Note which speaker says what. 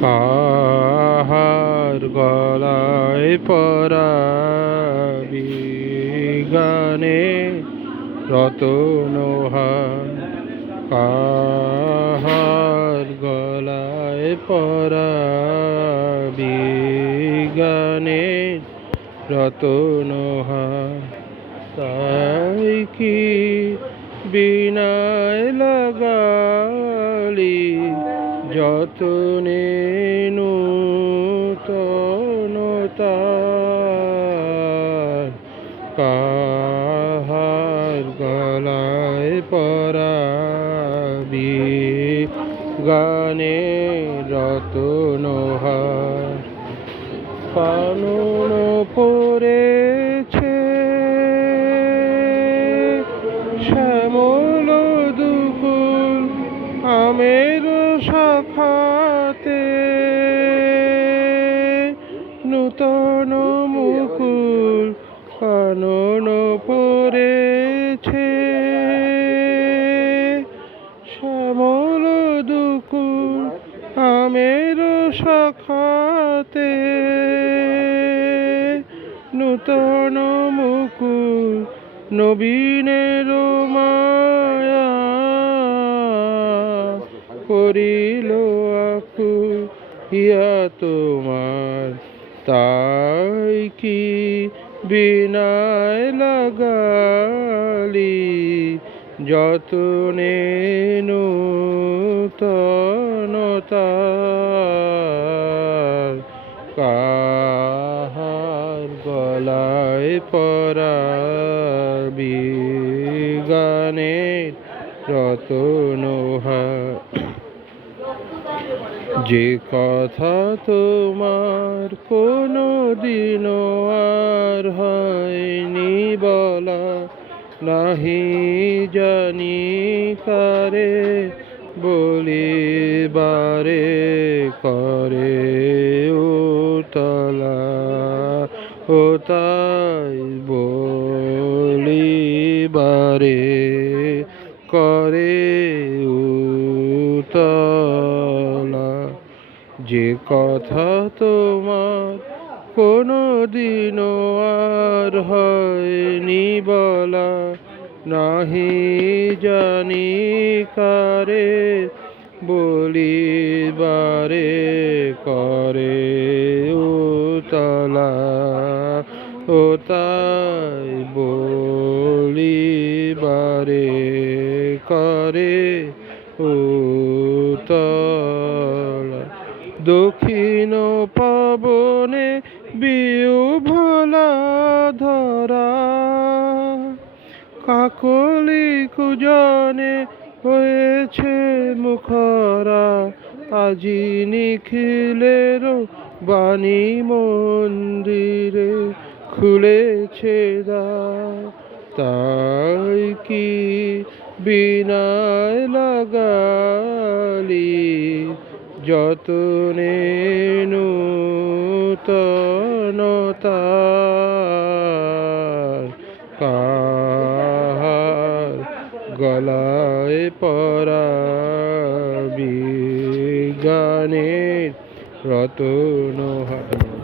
Speaker 1: কাহার গলায় পরাবি গানে রতনহার কাহার গলায় পরাবি গানে রতনহার তাই কি বিনায় যতনে নূতনতার কাহার গলায় পরাবি গানে রতনহার কানুন পড়েছে শ্যামল দুকুল আমের শাখাতে নূতন মুকুল কানন পড়েছে। শ্যামল দুকুল আমের শাখাতে নূতন মুকুল নবীনের মায়া করিল আকু ইয়া তোমার। তাই কি বিনায় লাগালি? যতনে নূতনতার কাহার গলায় পরাবি গানের রতনহার যে কথা তোমার কোনো দিনও আর হয়নি বলা, নাহি জানি কারে বলিবারে করে উতলা। ও তাই বলিবারে করে উতলা। যে কথা তোমার কোনো দিনও আর হয়নি বলা, নাহি জানি কারে বলিবারে করে উতলা। ও তাই করে উতলা। দক্ষিণ পবনে বিউ ভোলা ধরা। কাকলি কুজনে হয়েছে মুখরা। আজি নিখিলের বাণী মন্দিরে খুলেছে দা। তাই কি বিনায় লাগালি যতনে নূতনতার কাহার গলায় পরাবি গানের রতনহার